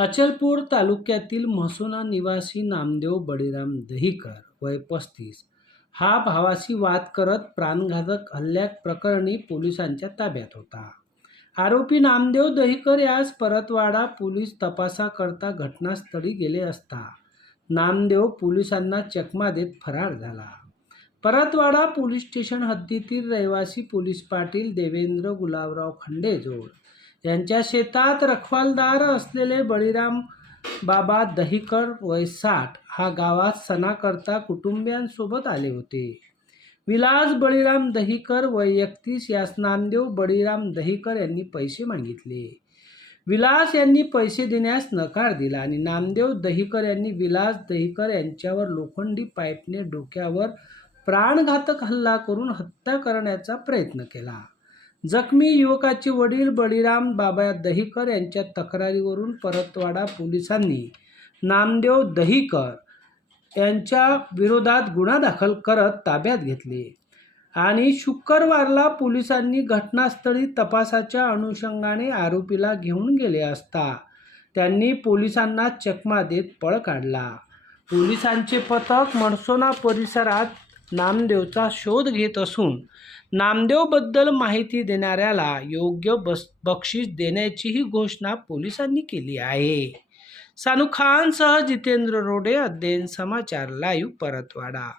अचलपूर तालुक्यातील म्हसोना निवासी नामदेव बळीराम दहिकर वय पस्तीस. हा भावाशी वाद करत प्राणघातक हल्ल्या प्रकरणी पोलिसांच्या ताब्यात होता. आरोपी नामदेव दहीकर यास परतवाडा पोलीस तपासाकरता घटनास्थळी गेले असता नामदेव पोलिसांना चकमा देत फरार झाला. परतवाडा पोलीस स्टेशन हद्दीतील रहिवासी पोलीस पाटील देवेंद्र गुलाबराव खंडेजोड यांच्या शेतात रखवालदार असलेले बळीराम बाबा दहिकर वय हा गावात सणाकरता कुटुंबियांसोबत आले होते. विलास बळीराम दहिकर वैयक्तिक यास नामदेव बळीराम दहिकर यांनी पैसे मागितले. विलास यांनी पैसे देण्यास नकार दिला आणि नामदेव दहिकर यांनी विलास दहिकर यांच्यावर लोखंडी पाईपने डोक्यावर प्राणघातक हल्ला करून हत्या करण्याचा प्रयत्न केला. जखमी युवकाचे वडील बळीराम बाबा दहीकर यांच्या तक्रारीवरून परतवाडा पोलिसांनी नामदेव दहीकर यांच्या विरोधात गुन्हा दाखल करत ताब्यात घेतले आणि शुक्रवारला पोलिसांनी घटनास्थळी तपासाच्या अनुषंगाने आरोपीला घेऊन गेले असता त्यांनी पोलिसांना चकमा देत पळ काढला. पोलिसांचे पथक मनसोना परिसरात नामदेवचा शोध घेत असून नामदेवबद्दल माहिती देणाऱ्याला योग्य बस बक्षीस देण्याचीही घोषणा पोलिसांनी केली आहे. सानू खानसह जितेंद्र रोडे अध्ययन समाचार लाईव्ह परतवाडा.